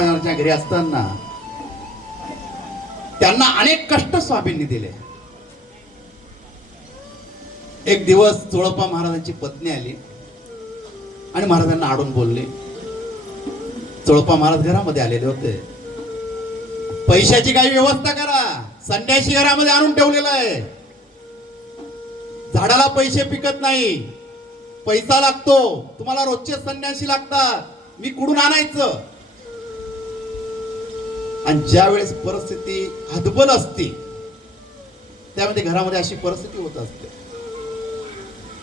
महाराजांच्या घरी असताना त्यांना अनेक कष्ट स्वामींनी दिले. एक दिवस चोळप्पा महाराजांची पत्नी आली आणि महाराजांना आडून बोलले चोळप्पा महाराज घरामध्ये आलेले होते. पैशाची काही व्यवस्था करा. संन्याशी घरामध्ये आणून ठेवलेला आहे. झाडाला पैसे पिकत नाही. पैसा लागतो. तुम्हाला रोजचे संन्याशी लागतात. मी कुठून आणायचं? आणि ज्या वेळेस परिस्थिती हतबल असते त्यामध्ये घरामध्ये अशी परिस्थिती होत असते.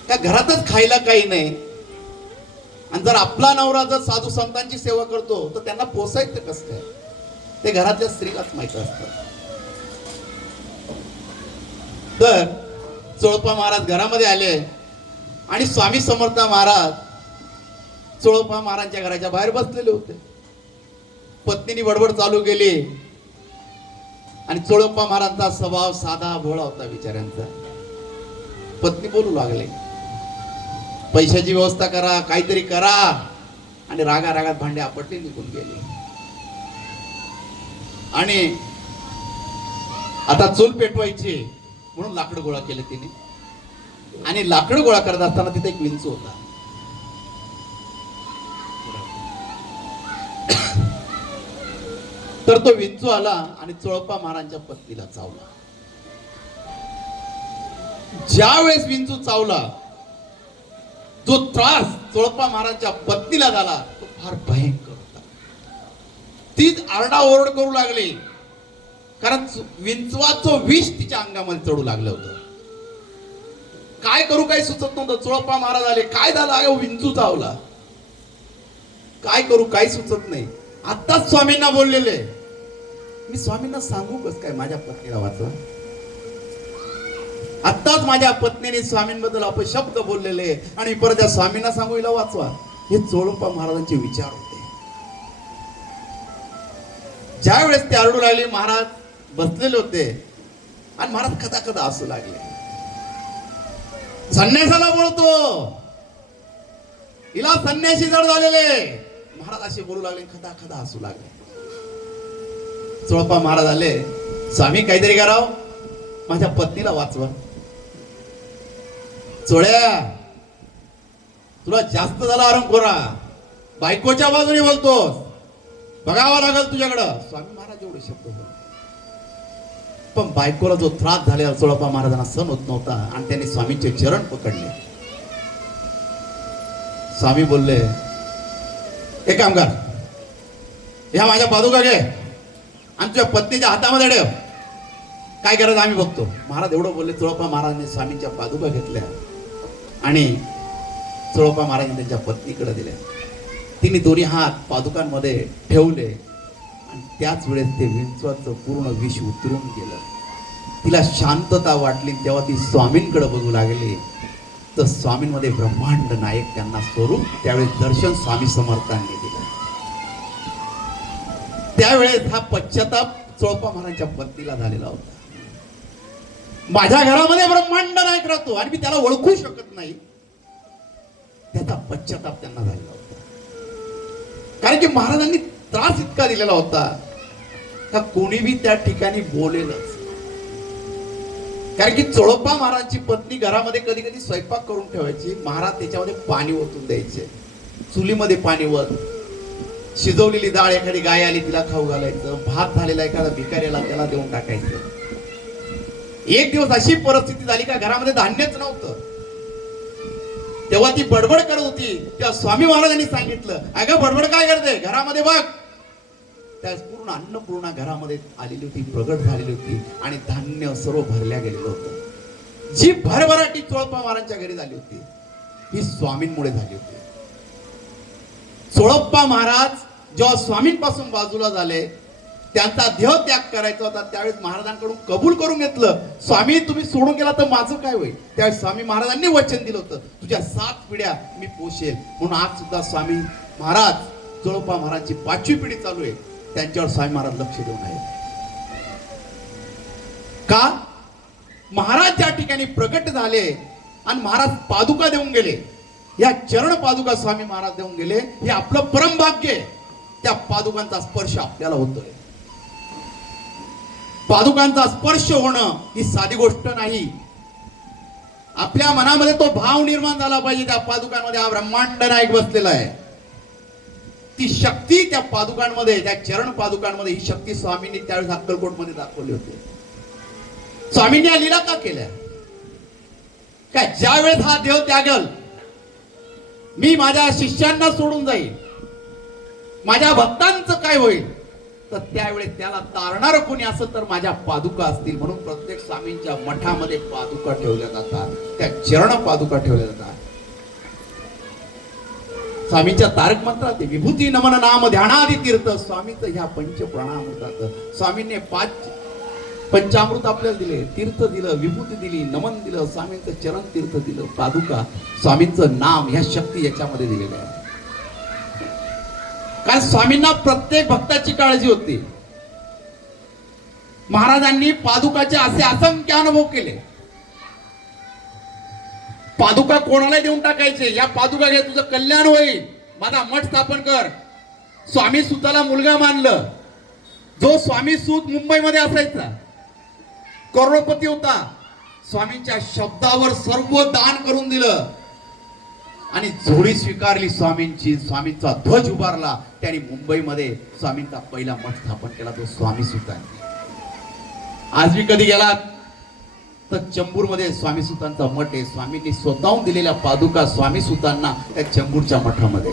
त्या घरातच खायला काही नाही. आणि जर आपला नवरा जर साधू संतांची सेवा करतो तर त्यांना पोसायचं कसं काय? ते घरातल्या स्त्रीलाच माहीत असतं. तर चोळपा महाराज घरामध्ये आले आणि स्वामी समर्थ महाराज चोळपा महाराजांच्या घराच्या बाहेर बसलेले होते. पत्नीने बडबड चालू केली. आणि चोळप्पा महाराजांचा स्वभाव साधा भोळा होता बिचाऱ्यांचा. पत्नी बोलू लागले पैशाची व्यवस्था करा काहीतरी करा. आणि रागा रागात भांडे आपटले निघून गेले. आणि आता चूल पेटवायची म्हणून लाकडं गोळा केलं तिने. आणि लाकडं गोळा करत असताना तिथे एक विंचू होता. तर तो विंचू आला आणि चोळप्पा महाराजांच्या पत्नीला चावला. ज्या वेळेस विंचू चावला जो त्रास चोळप्पा महाराजांच्या पत्नीला झाला तो फार भयंकर होता. तीच आरडाओरड करू लागली. कारण विंचवाचं विष तिच्या अंगामध्ये चढू लागलं होतं. काय करू काही सुचत नव्हतं. चोळप्पा महाराज आले. काय झालं? अगं विंचू चावला. काय करू? काही सुचत नाही. आत्ताच स्वामींना बोललेले. मी स्वामींना सांगू कस काय माझ्या पत्नीला वाचवा आत्ताच माझ्या पत्नीने स्वामींबद्दल अपशब्द बोललेले आणि परत त्या स्वामींना सांगू हिला वाचवा. हे चोळप्पा महाराजांचे विचार होते. ज्या वेळेस ते आरडू लागले महाराज बसलेले होते आणि महाराज कदा कदा असू लागले. संन्यासाला बोलतो. हिला संन्याशी जड झालेले. असे बोलू लागले खदा खदा हसू लागले. चोळपा महाराज आले स्वामी काहीतरी कराव हो. माझ्या पत्नीला वाचवा. चोळ्या तुला जास्त झाला आराम कोरा बायकोच्या बाजूने बोलतोस. बघावा लागल तुझ्याकडं. स्वामी महाराज एवढे शब्द बोलले. पण बायकोला जो त्रास झालेला चोळप्पा महाराजांना सण होत नव्हता आणि त्यांनी स्वामींचे चरण पकडले. स्वामी बोलले एक काम कर. ह्या माझ्या पादुका घे. आणि तुझ्या पत्नीच्या हातामध्ये ठेव. काय करायचं आम्ही बघतो. महाराज एवढं बोलले चोळप्पा महाराजांनी स्वामींच्या पादुका घेतल्या. आणि चोळप्पा महाराजांनी त्यांच्या पत्नीकडे दिल्या. तिने दोन्ही हात पादुकांमध्ये ठेवले. आणि त्याच वेळेस ते विंचवाचं पूर्ण विष उतरून गेलं. तिला शांतता वाटली. तेव्हा ती स्वामींकडे बघू लागली. तर स्वामींमध्ये ब्रह्मांड नायक त्यांना स्वरूप त्यावेळेस दर्शन स्वामी समर्थांनी दिलं. त्यावेळेस हा पश्चाताप चोळपा महाराजांच्या पत्नीला झालेला होता. माझ्या घरामध्ये ब्रह्मांड नायक राहतो आणि मी त्याला ओळखू शकत नाही. त्याचा पश्चाताप त्यांना झालेला होता. कारण की महाराजांनी त्रास इतका दिलेला होता. का कोणी बी त्या ठिकाणी बोलेलच. कारण की चोळप्पा महाराजची पत्नी घरामध्ये कधी कधी स्वयंपाक करून ठेवायची. महाराज त्याच्यामध्ये पाणी ओतून द्यायचे. चुलीमध्ये पाणी वत शिजवलेली डाळ एखादी गाय आली तिला खाऊ घालायचं. भात झालेला एखादा भिकाऱ्याला त्याला देऊन टाकायचं. एक दिवस अशी परिस्थिती झाली का घरामध्ये धान्यच नव्हतं. तेव्हा ती बडबड करत होती. तेव्हा स्वामी महाराजांनी सांगितलं अगं बडबड काय करते? घरामध्ये बघ त्या पूर्ण अन्नपूर्णा घरामध्ये आलेली होती प्रगट झालेली होती आणि धान्य सर्व भरल्या गेलेलं होतं. जी भरभराटी चोळप्पा महाराजांच्या घरी झाली होती ही स्वामींमुळे झाली होती. चोळप्पा महाराज जेव्हा स्वामींपासून बाजूला झाले त्यांचा देह त्याग करायचा होता त्यावेळेस महाराजांकडून कबूल करून घेतलं स्वामी तुम्ही सोडून गेला तर माझं काय होईल? त्यावेळेस स्वामी महाराजांनी वचन दिलं होतं तुझ्या सात पिढ्या मी पोषेल. म्हणून आज सुद्धा स्वामी महाराज चोळप्पा महाराजची पाचवी पिढी चालू आहे. त्यांच्यावर स्वामी महाराज लक्ष देऊन आहेत. का? महाराज त्या ठिकाणी प्रकट झाले आणि महाराज पादुका देऊन गेले. या चरण पादुका स्वामी महाराज देऊन गेले. हे आपलं परम भाग्य त्या पादुकांचा स्पर्श आपल्याला होतोय. पादुकांचा स्पर्श होणं ही साधी गोष्ट नाही. आपल्या मनामध्ये तो भाव निर्माण झाला पाहिजे. त्या पादुकांमध्ये हा ब्रह्मांड नायक बसलेला आहे. ती शक्ती त्या पादुकांमध्ये त्या चरण पादुकांमध्ये ही शक्ती स्वामींनी त्यावेळेस अक्कलकोटमध्ये दाखवली होती. स्वामींनी या लिला का केल्या? काय ज्यावेळेस हा देव त्यागल मी माझ्या शिष्यांना सोडून जाईल माझ्या भक्तांचं काय होईल? तर त्यावेळेस त्याला तारणार कोणी असं तर माझ्या पादुका असतील म्हणून प्रत्येक स्वामींच्या मठामध्ये पादुका ठेवल्या जातात. त्या चरण पादुका ठेवल्या जातात. स्वामीच्या तारक मंत्रात विभूती नमन नाम ध्यानादि तीर्थ. स्वामीचं ह्या पंच प्रणामृतात स्वामींनी पाच पंचामृत आपल्याला दिले. तीर्थ दिलं विभूती दिली नमन दिलं स्वामींचं चरण तीर्थ दिलं पादुका स्वामींचं नाम ह्या शक्ती याच्यामध्ये दिलेल्या आहे कारण स्वामींना प्रत्येक भक्ताची काळजी होती. महाराजांनी पादुकाचे असे असंख्य अनुभव केले. पादुका कोणाला देऊन टाकायचे? या पादुका घे तुझं कल्याण होईल. माझा मठ स्थापन कर. स्वामी सुताला मुलगा मानलं. जो स्वामी सूत मुंबईमध्ये असायचा. करोडपती होता. स्वामींच्या शब्दावर सर्व दान करून दिलं. आणि जोडी स्वीकारली स्वामींची. स्वामींचा ध्वज उभारला. त्यांनी मुंबईमध्ये स्वामींचा पहिला मठ स्थापन केला तो स्वामी सुतांनी. आज मी कधी गेलात? तर चंबूरमध्ये स्वामी सुतांचा मठ आहे. स्वामींनी स्वतःहून दिलेल्या पादुका स्वामी सुतांना त्या चंबूरच्या मठामध्ये.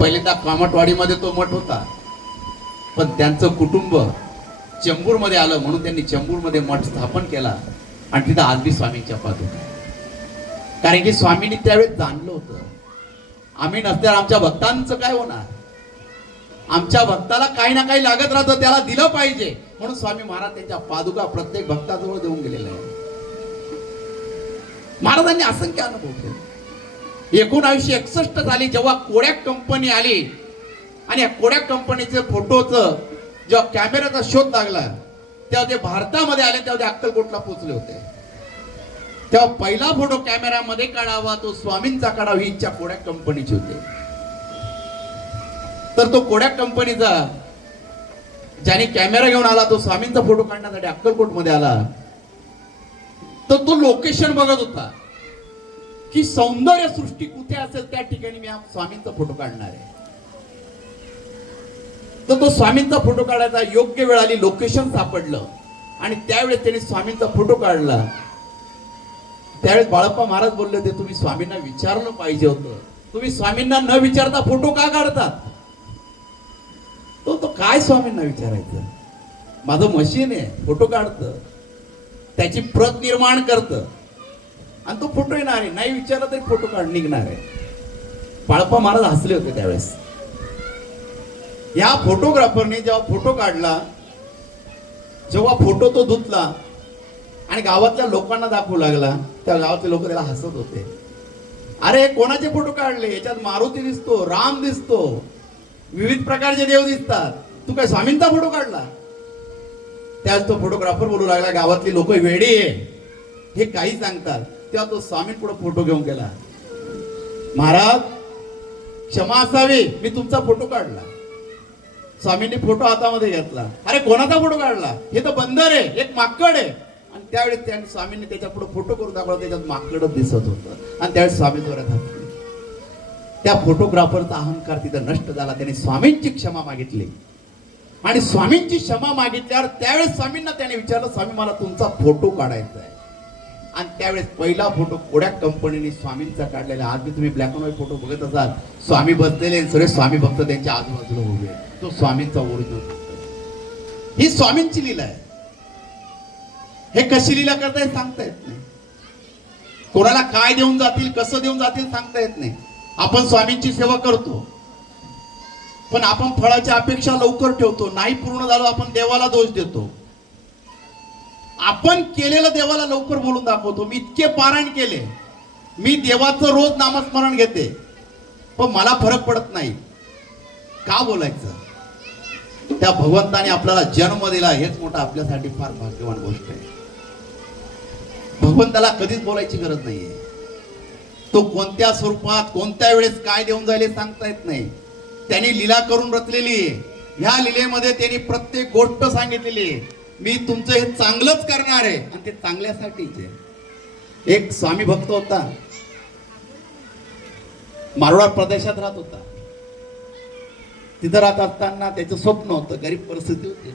पहिल्यांदा कामटवाडीमध्ये तो मठ होता. पण त्यांचं कुटुंब चंबूरमध्ये आलं म्हणून त्यांनी चंबूरमध्ये मठ स्थापन केला आणि तिथं आजबी स्वामींच्या पादुका कारण की स्वामींनी त्यावेळेस जाणलं होतं. आम्ही नसल्यावर आमच्या भक्तांचं काय होणार? आमच्या भक्ताला काही ना काही लागत राहतं त्याला दिलं पाहिजे. म्हणून स्वामी महाराज त्यांच्या पादुका प्रत्येक भक्ताजवळ देऊन गेलेल्या आहे महाराजांनी असंख्य अनुभव केले. एकोणावीसशे एकसष्ट साली जेव्हा कोड्याक कंपनी आली आणि या कोड्याक कंपनीचे फोटोचं जेव्हा कॅमेऱ्याचा शोध लागला तेव्हा ते भारतामध्ये आले तेव्हा ते अक्कलकोटला पोहोचले होते. तेव्हा पहिला फोटो कॅमेऱ्यामध्ये काढावा तो स्वामींचा काढावा ही इच्छा कोड्याक कंपनीची होती. तर तो कोड्याक कंपनीचा ज्याने कॅमेरा घेऊन आला तो स्वामींचा फोटो काढण्यासाठी अक्कलकोटमध्ये आला. तर तो लोकेशन बघत होता की सौंदर्य सृष्टी कुठे असेल त्या ठिकाणी मी स्वामींचा फोटो काढणार आहे. तर तो स्वामींचा फोटो काढायचा योग्य वेळ आली लोकेशन सापडलं. आणि त्यावेळेस त्याने स्वामींचा फोटो काढला. त्यावेळेस बाळप्पा महाराज बोलले होते तुम्ही स्वामींना विचारलं पाहिजे होतं. तुम्ही स्वामींना न विचारता फोटो का काढतात? तो तो काय स्वामींना विचारायचं? माझं मशीन आहे फोटो काढतं त्याची प्रत निर्माण करतं. आणि तो फोटो येणार आहे. नाही विचारला तरी फोटो काढ निघणार आहे. पाळपा महाराज हसले होते त्यावेळेस. या फोटोग्राफरने जेव्हा फोटो काढला जेव्हा फोटो तो धुतला आणि गावातल्या लोकांना दाखवू लागला त्या गावातले लोक त्याला हसत होते. अरे कोणाचे फोटो काढले? याच्यात मारुती दिसतो राम दिसतो. विविध प्रकारचे देव दिसतात. तू काय स्वामींचा फोटो काढला? त्याच तो फोटोग्राफर बोलू लागला गावातली लोक वेडी आहे. हे काही सांगतात. तेव्हा तो स्वामींपुढे फोटो घेऊन गेला. महाराज क्षमा असावी मी तुमचा फोटो काढला. स्वामींनी फोटो हातामध्ये घेतला. अरे कोणाचा फोटो काढला? हे तर बंदर आहे एक माकड आहे. आणि त्यावेळेस त्यांनी स्वामींनी त्याच्या पुढे फोटो करून दाखवला त्याच्यात माकडच दिसत होतं. आणि त्यावेळेस स्वामी जोरात त्या फोटोग्राफरचा अहंकार तिथं नष्ट झाला. त्याने स्वामींची क्षमा मागितली. आणि स्वामींची क्षमा मागितल्यावर त्यावेळेस स्वामींना त्याने विचारलं स्वामी मला तुमचा फोटो काढायचा आहे. आणि त्यावेळेस पहिला फोटो कोड्या कंपनीने स्वामींचा काढलेला आज मी तुम्ही ब्लॅक अँड व्हाईट फोटो बघत असाल. स्वामी बसलेले सगळे स्वामी भक्त त्यांच्या आजूबाजूला उभे तो स्वामींचा ओरिजिनल ही स्वामींची लीला आहे. हे कशी लीला करता येत सांगता येत नाही. कोणाला काय देऊन जातील कसं देऊन जातील सांगता येत नाही. आपण स्वामींची सेवा करतो. पण आपण फळाची अपेक्षा लवकर ठेवतो. नाही पूर्ण झालं आपण देवाला दोष देतो. आपण केलेलं देवाला लवकर बोलून दाखवतो. मी इतके पारायण केले. मी देवाचं रोज नामस्मरण घेते. पण मला फरक पडत नाही. का बोलायचं? त्या भगवंताने आपल्याला जन्म दिला हेच मोठा आपल्यासाठी फार भाग्यवान गोष्ट आहे. भगवंताला कधीच बोलायची गरज नाहीये. तो कोणत्या स्वरूपात कोणत्या वेळेस काय देऊन जाईल सांगता येत नाही. त्यांनी लीला करून रचलेली आहे. ह्या लिलेमध्ये त्यांनी प्रत्येक गोष्ट सांगितलेली आहे. मी तुमचं हे चांगलंच करणार आहे. आणि ते चांगल्यासाठीच आहे. एक स्वामी भक्त होता. मारवाड प्रदेशात राहत होता. तिथं राहत असताना त्याचं स्वप्न होतं. गरीब परिस्थिती होती.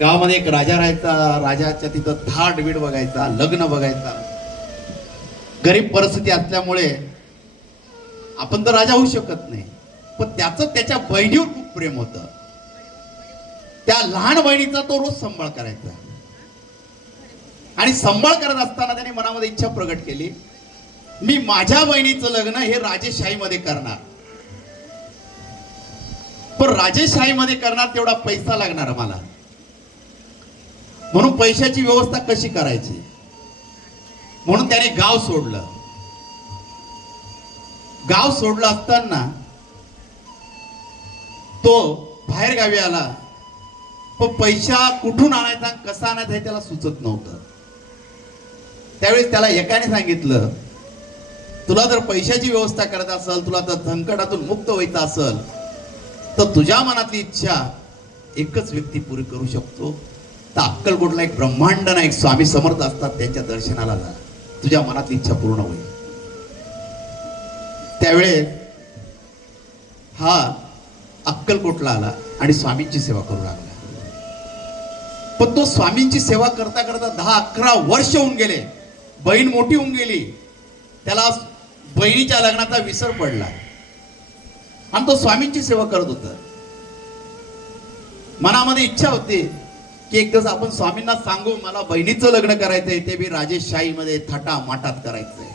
गावामध्ये एक राजा राहायचा. राजाच्या तिथं थाट बीड बघायचा लग्न बघायचा. गरीब परिस्थिती असल्यामुळे आपण तर राजा होऊ शकत नाही. पण त्याचं त्याच्या बहिणीवर खूप प्रेम होतं. त्या लहान बहिणीचा तो रोज सांभाळ करायचा. आणि सांभाळ करत असताना त्याने मनामध्ये इच्छा प्रकट केली मी माझ्या बहिणीचं लग्न हे राजेशाहीमध्ये करणार. पण राजेशाहीमध्ये करणार तेवढा पैसा लागणार मला. म्हणून पैशाची व्यवस्था कशी करायची? म्हणून त्याने गाव सोडलं. गाव सोडलं असताना तो बाहेर गावी आला. पण पैसा कुठून आणायचा कसा आणायचा हे त्याला सुचत नव्हतं. त्यावेळेस त्याला एकाने सांगितलं तुला जर पैशाची व्यवस्था करत असेल तुला जर संकटातून मुक्त व्हायचं असेल तर तुझ्या मनातली इच्छा एकच व्यक्ती पुरी करू शकतो. तर अक्कलकोटला एक ब्रह्मांड ना एक स्वामी समर्थ असतात त्यांच्या दर्शनाला जा तुझ्या मनातली इच्छा पूर्ण होईल. त्यावेळेस हा अक्कलकोटला आला आणि स्वामींची सेवा करू लागला. पण तो स्वामींची सेवा करता करता दहा अकरा वर्ष होऊन गेले. बहीण मोठी होऊन गेली. त्याला बहिणीच्या लग्नाचा विसर पडला. आणि तो स्वामींची सेवा करत होता. मनामध्ये इच्छा होती की एक दिवस आपण स्वामींना सांगू मला बहिणीचं लग्न करायचंय ते बी राजेशाहीमध्ये थाटा माटात करायचंय.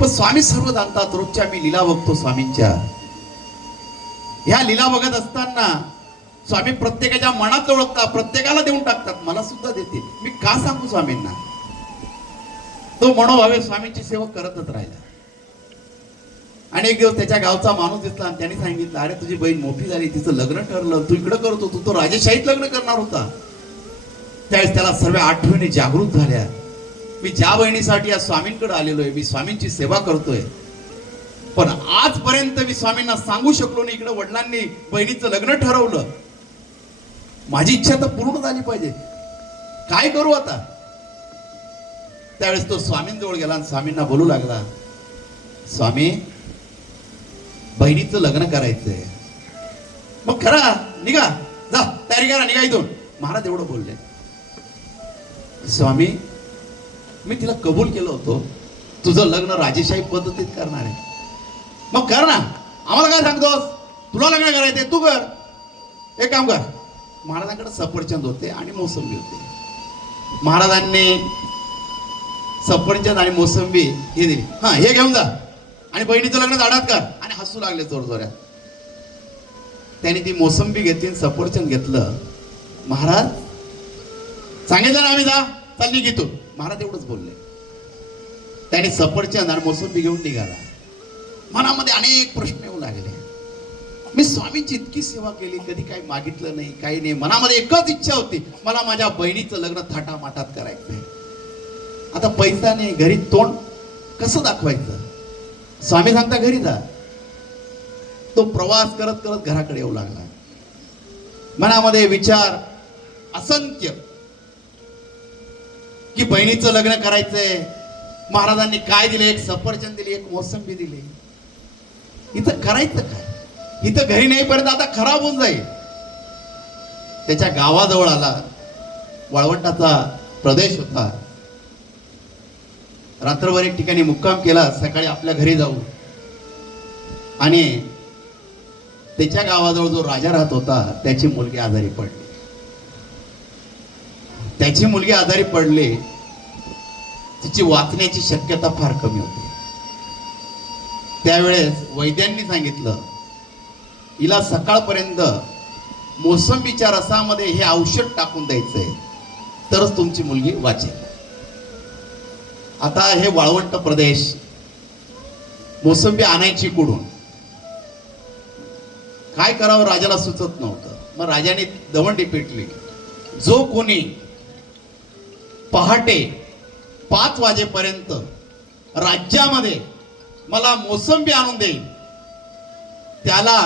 पण स्वामी सर्व जाणतात रोजच्या मी लीला बघतो स्वामींच्या. ह्या लीला बघत असताना स्वामी प्रत्येकाच्या मनात ओळखता प्रत्येकाला देऊन टाकतात मला सुद्धा देतील. मी का सांगू स्वामींना? तो मनोभावे स्वामींची सेवा करतच राहिला. आणि एक दिवस त्याच्या गावचा माणूस दिसला आणि त्याने सांगितलं अरे तुझी बहीण मोठी झाली तिचं लग्न ठरलं तू इकडं करत होतो तो राजेशाहीत लग्न करणार होता. त्यावेळेस त्याला सर्व आठवणी जागृत झाल्या. मी ज्या बहिणीसाठी या स्वामींकडे आलेलो आहे मी स्वामींची सेवा करतोय. पण आजपर्यंत मी स्वामींना सांगू शकलो नाही इकडे वडिलांनी बहिणीचं लग्न ठरवलं. माझी इच्छा तर पूर्ण झाली पाहिजे. काय करू आता? त्यावेळेस तो स्वामींजवळ गेला आणि स्वामींना बोलू लागला स्वामी बहिणीचं लग्न करायचंय. मग खरा निघा. जा तयारी करा निघा इथून. महाराज एवढं बोलले. स्वामी मी तिला कबूल केलं होतं. तुझं लग्न राजेशाही पद्धतीत करणार आहे. मग कर ना. आम्हाला काय सांगतोस? तुला लग्न करायचंय तू कर. एक काम कर. महाराजांकडे सफरचंद होते आणि मोसंबी होते. महाराजांनी सफरचंद आणि मोसंबी हे दिली. हा हे घेऊन जा. आणि बहिणीचं लग्न झाडात कर आणि हसू लागले जोर जोऱ्या त्याने ती मोसंबी घेतली आणि सफरचंद घेतलं. महाराज सांगितलं ना आम्ही जा चालली घेतो महाराज एवढंच बोलले. त्याने सफरचंद आणि मोसंबी घेऊन निघाला. मनामध्ये अनेक प्रश्न येऊ लागले. मी स्वामींची इतकी सेवा केली कधी काही मागितलं नाही काही नाही. मनामध्ये एकच इच्छा होती मला माझ्या बहिणीचं लग्न थाटामाटात करायचंय. आता पैसा नाही घरी तोंड कसं दाखवायचं? स्वामी सांगता घरी जा. तो प्रवास करत करत घराकडे येऊ लागला. मनामध्ये विचार असंख्य की बहिणीचं लग्न करायचंय. महाराजांनी काय दिले? एक सफरचंद दिली एक मोसंबी दिली. इथं करायचं काय? इथं घरी नाहीपर्यंत आता खराब होऊन जाईल. त्याच्या गावाजवळ आला. वाळवंटाचा प्रदेश होता. रात्रभर एक ठिकाणी मुक्काम केला सकाळी आपल्या घरी जाऊ आणि त्याच्या गावाजवळ जो राजा राहत होता त्याची मुलगी आजारी पडली. त्याची मुलगी आजारी पडली तिची वाचण्याची शक्यता फार कमी होती. त्यावेळेस वैद्यांनी सांगितलं हिला सकाळपर्यंत मोसंबीच्या रसामध्ये हे औषध टाकून द्यायचंय. तरच तुमची मुलगी वाचेल. आता हे वाळवंट प्रदेश मोसंबी आणायची कुठून? काय करावं राजाला सुचत नव्हतं. मग राजाने दवंडी पेटली. जो कोणी पहाटे पाच वाजेपर्यंत राज्यामध्ये मला मोसंबी आणून देईल त्याला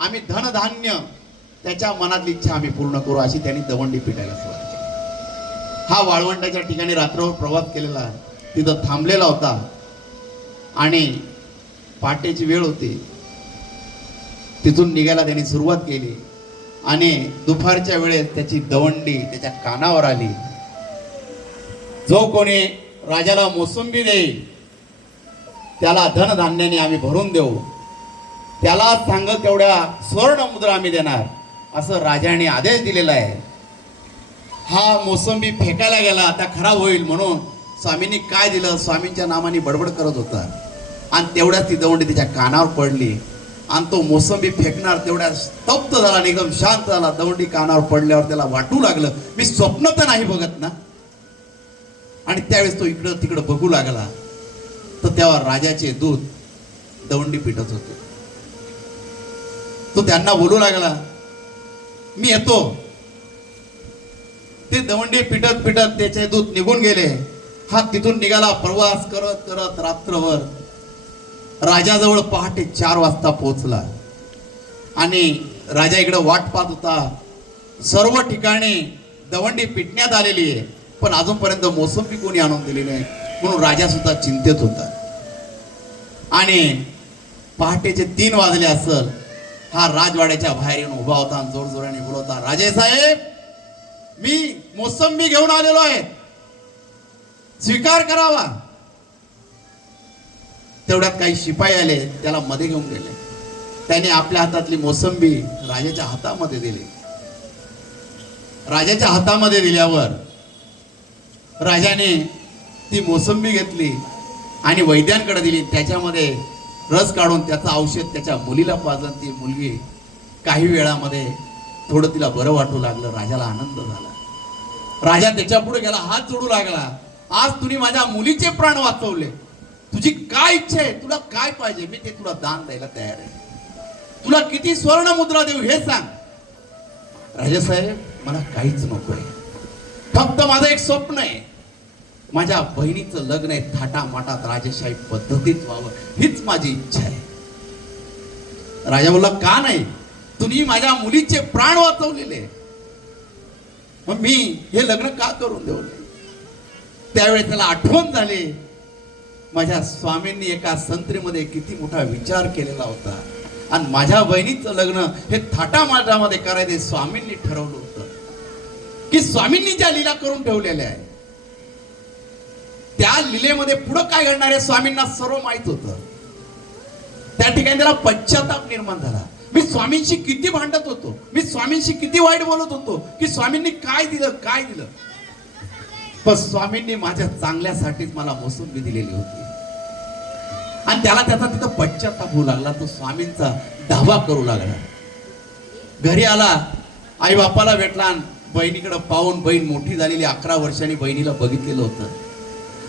आम्ही धनधान्य त्याच्या मनातली इच्छा आम्ही पूर्ण करू अशी त्यांनी दवंडी पिटायला सुरुवात केली. हा वाळवंटाच्या ठिकाणी रात्रभर प्रवास केलेला आहे. तिथं थांबलेला होता. आणि पहाटेची वेळ होती. तिथून निघायला त्यांनी सुरुवात केली. आणि दुपारच्या वेळेस त्याची दवंडी त्याच्या कानावर आली. जो कोणी राजाला मोसंबी देईल त्याला धनधान्याने आम्ही भरून देऊ. त्याला सांगत तेवढ्या स्वर्ण मुद्रा आम्ही देणार असं राजाने आदेश दिलेला आहे. हा मोसंबी फेकायला गेला आता खराब होईल म्हणून स्वामींनी काय दिलं? स्वामींच्या नावाने बडबड करत होता. आणि तेवढ्याच ती दवंडी त्याच्या कानावर पडली. आणि तो मोसंबी फेकणार तेवढ्या स्तब्ध झाला आणि एकदम शांत झाला. दवंडी कानावर पडल्यावर त्याला वाटू लागलं. मी स्वप्न तर नाही बघत ना? आणि त्यावेळेस तो इकडं तिकडं बघू लागला. तर तेव्हा राजाचे दूत दवंडी पिटत होते. तो त्यांना बोलू लागला मी येतो. ते दवंडी पिटत पिटत त्याचे दूत निघून गेले. हा तिथून निघाला प्रवास करत करत रात्रभर. राजाजवळ पहाटे चार वाजता पोहोचला. आणि राजा इकडं वाट पाहत होता. सर्व ठिकाणी दवंडी पिटण्यात आलेली आहे पण अजूनपर्यंत मोसंबी कोणी आणून दिली नाही म्हणून राजा सुद्धा चिंतेत होता. आणि पहाटेचे तीन वाजले असल हा राजवाड्याच्या बाहेर येऊन उभा होता आणि जोरजोराने बोलवता राजे साहेब मी मोसंबी घेऊन आलेलो आहे. स्वीकार करावा. तेवढ्यात काही शिपाई आले त्याला मध्ये घेऊन गेले. त्याने आपल्या हातातली मोसंबी राजाच्या हातामध्ये दिली. राजाच्या हातामध्ये दिल्यावर राजाने ती मोसंबी घेतली आणि वैद्यांकडे दिली. त्याच्यामध्ये रस काढून त्याचं औषध त्याच्या मुलीला पाजन ती मुलगी काही वेळामध्ये थोडं तिला बरं वाटू लागलं. राजाला आनंद झाला. राजा त्याच्या पुढे गेला हात जोडू लागला. आज तुम्ही माझ्या मुलीचे प्राण वाचवले. तुझी काय इच्छा आहे? तुला काय पाहिजे? मी ते तुला दान द्यायला तयार आहे. तुला किती स्वर्ण मुद्रा देऊ हे सांग. राजासाहेब मला काहीच नको आहे. फक्त माझं एक स्वप्न आहे. माझ्या बहिणीचं लग्न आहे. थाटामाटात राजेशाही पद्धतीत व्हावं. हीच माझी इच्छा आहे. राजा बोलला का नाही? तुम्ही माझ्या मुलीचे प्राण वाचवलेले मग मी हे लग्न का करून देऊ? त्यावेळी त्यावेळेस त्याला आठवण झाली. माझ्या स्वामींनी एका संत्रीमध्ये किती मोठा विचार केलेला होता. आणि माझ्या बहिणीचं लग्न हे थाटामाटामध्ये करायचे स्वामींनी ठरवलं होतं. की स्वामींनी ज्या लीला करून ठेवलेल्या आहे त्या लिलेमध्ये पुढं काय घडणार आहे स्वामींना सर्व माहीत होतं. त्या ठिकाणी त्याला पश्चाताप निर्माण झाला. मी स्वामींशी किती भांडत होतो? मी स्वामींशी किती वाईट बोलत होतो? की स्वामींनी काय दिलं काय दिलं? पण स्वामींनी माझ्या चांगल्यासाठीच मला मोसंबी दिलेली होती. आणि त्याला त्याचा तिथं पश्चाताप होऊ लागला तो स्वामींचा धावा करू लागला. घरी आला आई बापाला भेटला आणि पाहून बहीण मोठी झालेली अकरा वर्षांनी बहिणीला बघितलेलं होतं.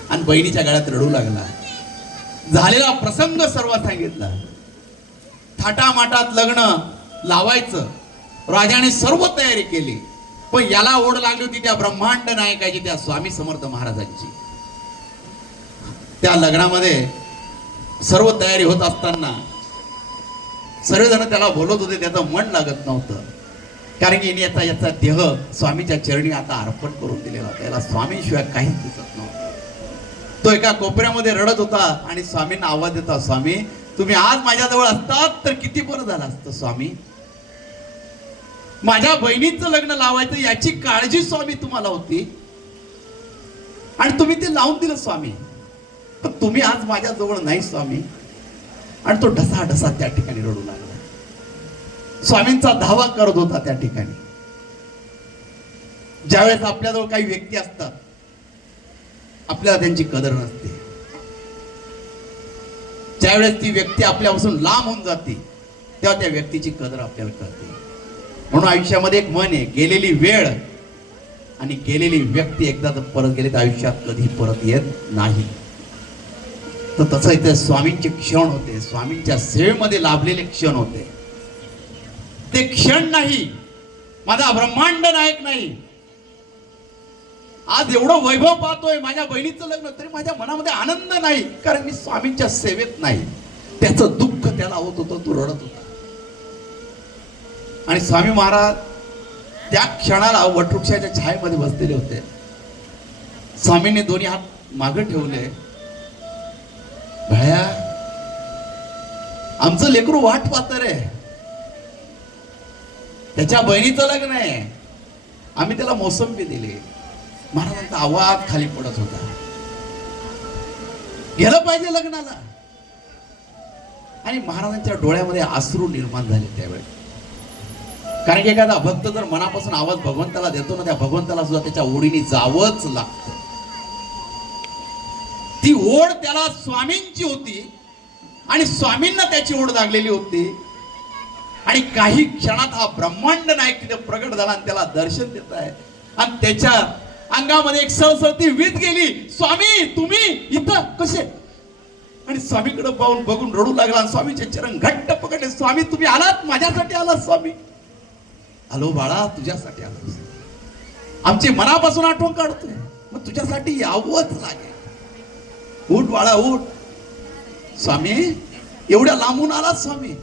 आणि बहिणीच्या गळ्यात रडू लागला. झालेला प्रसंग सर्व सांगितला. थाटामाटात लग्न लावायचं. राजाने सर्व तयारी केली. पण याला ओढ लागली होती त्या ब्रह्मांड नायकाची त्या स्वामी समर्थ महाराजांची. त्या लग्नामध्ये सर्व तयारी होत असताना सर्वजण त्याला बोलत होते त्याचं मन लागत नव्हतं. कारण की याने याचा याचा देह स्वामीच्या चरणी आता अर्पण करून दिलेला होता. याला स्वामीशिवाय काहीच दिसत नव्हतं. तो एका कोपऱ्यामध्ये रडत होता आणि स्वामींना आवाज देता स्वामी तुम्ही आज माझ्याजवळ असतात तर किती बरं झालं असतं स्वामी? माझ्या बहिणीचं लग्न लावायचं याची काळजी स्वामी तुम्हाला होती. आणि तुम्ही ते लावून दिलं स्वामी. पण तुम्ही आज माझ्या जवळ नाही स्वामी. आणि तो ढसा ढसा त्या ठिकाणी रडू लागला. स्वामींचा धावा करत होता त्या ठिकाणी. ज्यावेळेस आपल्याजवळ काही व्यक्ती असतात आपल्याला त्यांची कदर नसते. ज्यावेळेस ती व्यक्ती आपल्यापासून लांब होऊन जाते तेव्हा त्या व्यक्तीची कदर आपल्याला कळते. म्हणून आयुष्यामध्ये एक मन आहे गेलेली वेळ आणि गेलेली व्यक्ती एकदा जर परत गेले तर आयुष्यात कधी परत येत नाही. तर तसं इथे स्वामींचे क्षण होते स्वामींच्या सेवेमध्ये लाभलेले क्षण होते. ते क्षण नाही माझा ब्रह्मांड नायक नाही. आज एवढं वैभव पाहतोय माझ्या बहिणीचं लग्न तरी माझ्या मनामध्ये आनंद नाही कारण मी स्वामींच्या सेवेत नाही. त्याचं दुःख त्याला होत होतं तो रडत होता. आणि स्वामी महाराज त्या क्षणाला वटवृक्षाच्या छायेमध्ये बसलेले होते. स्वामींनी दोन्ही हात मागे ठेवले. भया आमचं लेकरू वाट पाहत रे. त्याच्या बहिणीचं लग्न आहे. आम्ही त्याला मोसंबी दिली. महाराजांचा आवाज खाली पडत होता. गेलं पाहिजे लग्नाला. आणि महाराजांच्या डोळ्यामध्ये आसरू निर्माण झाले त्यावेळी. कारण की एखादा भक्त जर मनापासून आवाज भगवंताला देतो ना त्या भगवंताला सुद्धा त्याच्या ओढीने जावंच लागत. ती ओढ त्याला स्वामींची होती आणि स्वामींना त्याची ओढ लागलेली होती. आणि काही क्षणात हा ब्रह्मांड नायक तिथे प्रगट झाला आणि त्याला दर्शन देत आहे. आणि त्याच्या अंगामध्ये एक सळसळती वीज गेली स्वामी तुम्ही इथं कसे? आणि स्वामीकडे पाहून बघून रडू लागला आणि स्वामीचे चरण घट्ट पकडले स्वामी तुम्ही आलात? माझ्यासाठी आलात स्वामी. आलो बाळा तुझ्यासाठी आलो. आमची मनापासून आठवण काढतोय. मग तुझ्यासाठी यावंच लागेल. उठ बाळा उठ. स्वामी एवढ्या लांबून आलात स्वामी.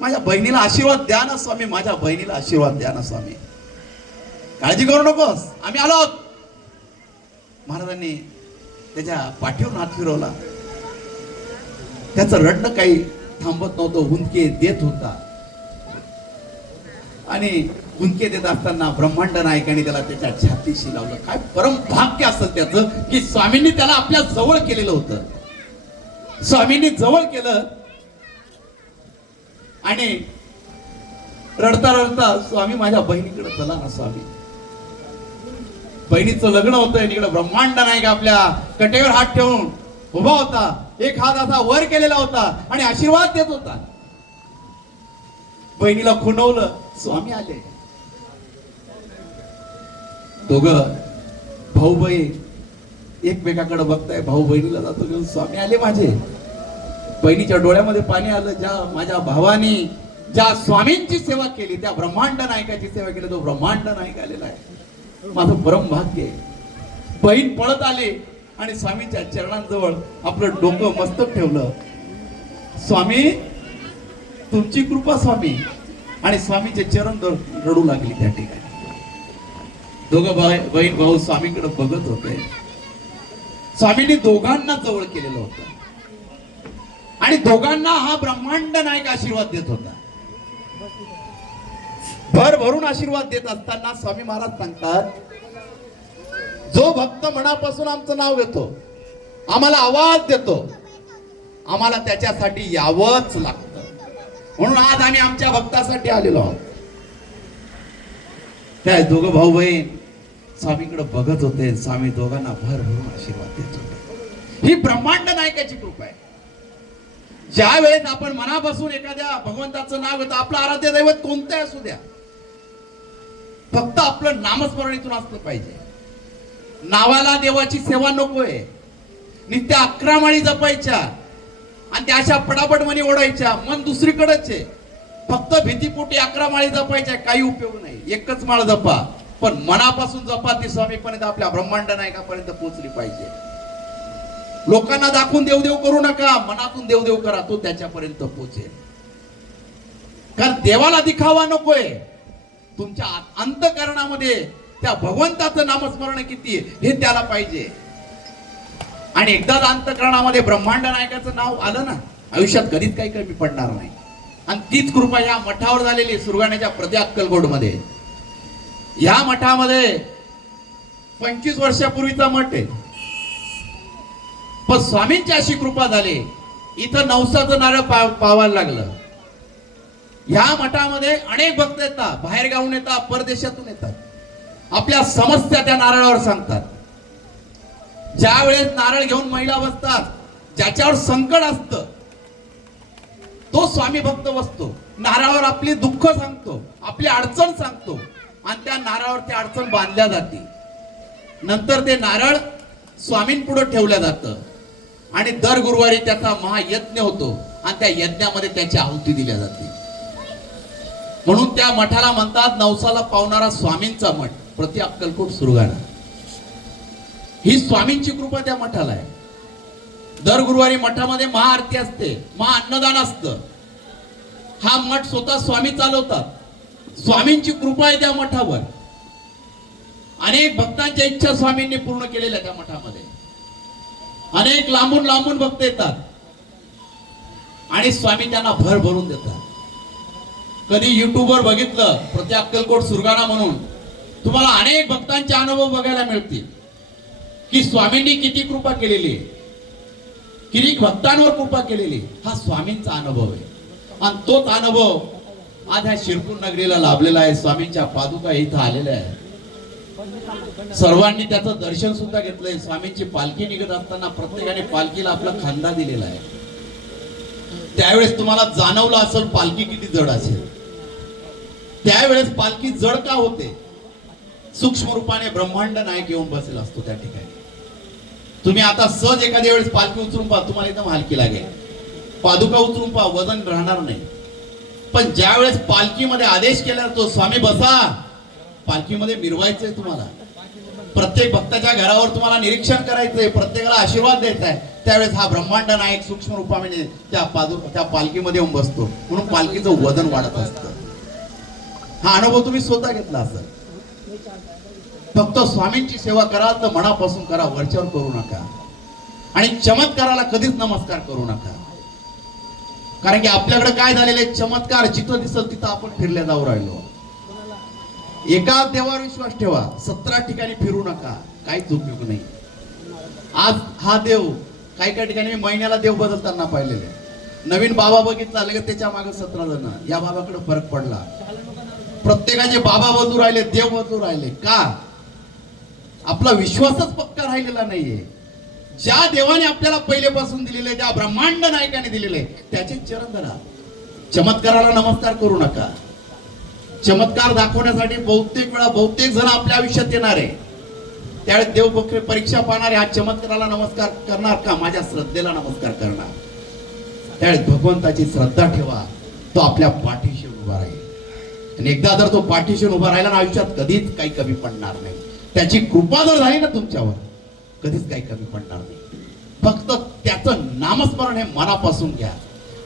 माझ्या बहिणीला आशीर्वाद द्या ना स्वामी माझ्या बहिणीला आशीर्वाद द्या ना स्वामी. काळजी करू नकोस आम्ही आलो आहोत. महाराजांनी त्याच्या पाठीवर हात फिरवला. त्याचं रडणं काही थांबत नव्हतं हुंदके देत होता. आणि हुंदके देत असताना ब्रह्मांड नायकाने त्याला त्याच्या छातीशी लावलं. काय परम भाग्य असेल त्याचं की स्वामींनी त्याला आपल्या जवळ केलेलं होतं. स्वामींनी जवळ केलं आणि रडता रडता स्वामी माझ्या बहिणीकडे चला ना स्वामी. बहिणीचं लग्न होतं तिकडे ब्रह्मांड नायक आपल्या कटेवर हात ठेवून उभा होता. एक हात असा वर केलेला होता आणि आशीर्वाद देत होता. बहिणीला खुणवलं स्वामी आले. दोघ भाऊ बहीण एकमेकाकडे बघताय भाऊ बहिणीला जातो घेऊन स्वामी आले माझे. बहिणीच्या डोळ्यामध्ये पाणी आलं ज्या माझ्या भावानी ज्या स्वामींची सेवा केली त्या ब्रह्मांड नायकाची सेवा केली तो ब्रह्मांड नायक आलेला आहे. माझं परम भाग्य आहे. बहीण पळत आले आणि स्वामींच्या चरणांजवळ आपलं डोकं मस्तक ठेवलं. स्वामी तुमची कृपा स्वामी. आणि स्वामीचे चरण रडू लागली त्या ठिकाणी. दोघं भाई- बहीण भाऊ स्वामीकडे बघत होते. स्वामींनी दोघांना जवळ केलेलं होतं. आणि दोघांना हा ब्रह्मांड नायक आशीर्वाद देत होता. भर भरून आशीर्वाद देत असताना स्वामी महाराज सांगतात जो भक्त मनापासून आमचं नाव घेतो आम्हाला आवाज देतो आम्हाला त्याच्यासाठी यावंच लागतं. म्हणून आज आम्ही आमच्या भक्तासाठी आलेलो आहोत. त्या दोघं भाऊ बहीण स्वामीकडे बघत होते. स्वामी दोघांना भर भरून आशीर्वाद देत होते. ही ब्रह्मांड नायकाची कृपा आहे. ज्या वेळेस आपण मनापासून एखाद्या भगवंताचं नाव घेतो आपलं आराध्य दैवत कोणतं असू द्या. फक्त आपलं नामस्मरणीतून असलं पाहिजे. नावाला देवाची सेवा नकोय. नित्य अकरा माळी जपायच्या. आणि त्या अशा पटापट ओढायच्या मन दुसरीकडेच आहे. फक्त भीतीपोटी अकरा माळी जपायच्या काही उपयोग नाही. एकच माळ जपा. पण मनापासून जपा ती स्वामीपर्यंत आपल्या ब्रह्मांड नायकापर्यंत पोहोचली पाहिजे. लोकांना दाखवून देवदेव करू नका मनातून देवदेव करा तो त्याच्यापर्यंत पोहोचेल कारण देवाला दिखावा नकोय. तुमच्या अंतकरणामध्ये त्या भगवंताचं नामस्मरण किती हे त्याला पाहिजे. आणि एकदाच अंतकरणामध्ये ब्रह्मांड नायकाचं नाव आलं ना आयुष्यात कधीच काही कमी पडणार नाही. आणि तीच कृपा या मठावर झालेली सुरगाण्याच्या प्रति अक्कलकोटमध्ये या मठामध्ये पंचवीस वर्षापूर्वीचा मठ आहे. पण स्वामींची अशी कृपा झाली इथं नवसाचं नारळ पा पावायला लागलं. ह्या मठामध्ये अनेक भक्त येतात बाहेर गावून येतात परदेशातून येतात. आपल्या समस्या त्या नारळावर सांगतात. ज्या वेळेस नारळ घेऊन महिला बसतात ज्याच्यावर संकट असतं तो स्वामी भक्त बसतो. नारळावर आपली दुःख सांगतो आपली अडचण सांगतो. आणि त्या नारळावर ती अडचण बांधल्या जाते. नंतर ते नारळ स्वामींपुढे ठेवलं जातं. आणि दर गुरुवारी त्याचा महायज्ञ होतो आणि त्या यज्ञामध्ये त्याची आहुती दिल्या जाते. म्हणून त्या मठाला म्हणतात नवसाला पावणारा स्वामींचा मठ प्रति अक्कलकोट सुरगाणा. ही स्वामींची कृपा त्या मठाला आहे. दर गुरुवारी मठामध्ये महाआरती असते महा अन्नदान असतं. हा मठ स्वतः स्वामी चालवतात. स्वामींची कृपा आहे त्या मठावर. अनेक भक्तांच्या इच्छा स्वामींनी पूर्ण केलेल्या त्या मठामध्ये. अनेक लांबून लांबून भक्त येतात. आणि स्वामी त्यांना भर भरून देतात. कधी युट्यूबवर बघितलं प्रति अक्कलकोट सुरगाणा म्हणून तुम्हाला अनेक भक्तांचे अनुभव बघायला मिळतील. की स्वामींनी किती कृपा केलेली किती भक्तांवर कृपा केलेली हा स्वामींचा अनुभव आहे. आणि तोच अनुभव आज ह्या शिरपूर नगरीला लाभलेला आहे. स्वामींच्या पादुका इथं आलेल्या आहे सर्वांनी त्याचं दर्शन सुद्धा घेतलंय स्वामींची पालखी निघत असताना प्रत्येकाने पालखीला आपला खांदा दिलेला आहे. त्यावेळेस तुम्हाला जाणवलं असेल पालखी किती जड असेल. त्यावेळेस पालखी जड का होते? सूक्ष्म रूपाने ब्रह्मांड नायक येऊन बसेल असतो त्या ठिकाणी. तुम्ही आता सहज एखाद्या वेळेस पालखी उचलून पहा तुम्हाला एकदम हलकी लागेल. पादुका उचलून पहा वजन राहणार नाही. पण ज्या वेळेस पालखीमध्ये आदेश केला तो स्वामी बसा. पालखीमध्ये मिरवायचंय तुम्हाला. प्रत्येक भक्ताच्या घरावर तुम्हाला निरीक्षण करायचंय प्रत्येकाला आशीर्वाद द्यायचा आहे त्यावेळेस हा ब्रह्मांड नायक सूक्ष्म रूपाने त्या पादु त्या पालखीमध्ये येऊन बसतो. म्हणून पालखीचं वजन वाढत असतं. हा अनुभव तुम्ही स्वतः घेतला असेल. फक्त स्वामींची सेवा करा तर मनापासून करा वरच्यावर करू नका. आणि चमत्काराला कधीच नमस्कार करू नका. कारण की आपल्याकडे काय झालेले चमत्कार जिथं दिसत तिथं आपण फिरल्या जाऊ राहिलो. एका देवावर विश्वास ठेवा. सतरा ठिकाणी फिरू नका. काहीच उपयोग नाही. आज हा देव काही काही ठिकाणी मी महिन्याला देव बदलताना पाहिलेले. नवीन बाबा बघितला लगेच त्याच्यामागे सतरा जण. या बाबाकडे फरक पडला. प्रत्येकाचे बाबा बदलू राहिले देव बदलू राहिले. का? आपला विश्वासच पक्का राहिलेला नाहीये. ज्या देवाने आपल्याला पहिलेपासून दिलेले त्या ब्रह्मांड नायकाने दिलेले त्याचे चरण धरा. चमत्काराला नमस्कार करू नका. चमत्कार दाखवण्यासाठी बहुतेक वेळा बहुतेक जण आपल्या आयुष्यात येणार आहे. त्यावेळेस देव बकरे परीक्षा पाहणारे हा चमत्काराला नमस्कार करणार का? माझ्या श्रद्धेला नमस्कार करणार. त्यावेळेस भगवंताची श्रद्धा ठेवा. तो आपल्या पाठीशी उभा राहील. आणि एकदा जर तो पाठीशी उभा राहिला ना आयुष्यात कधीच काही कमी पडणार नाही. त्याची कृपा जर झाली ना तुमच्यावर कधीच काही कमी पडणार नाही. फक्त त्याचं नामस्मरण हे मनापासून घ्या.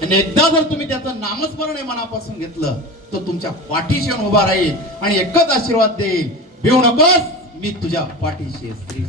आणि एकदा जर तुम्ही त्याचं नामस्मरण हे मनापासून घेतलं तर तुमच्या पाठीशी उभा राहील आणि एकच आशीर्वाद देईल. भिवू नकोस मी तुझ्या पाठीशी स्त्री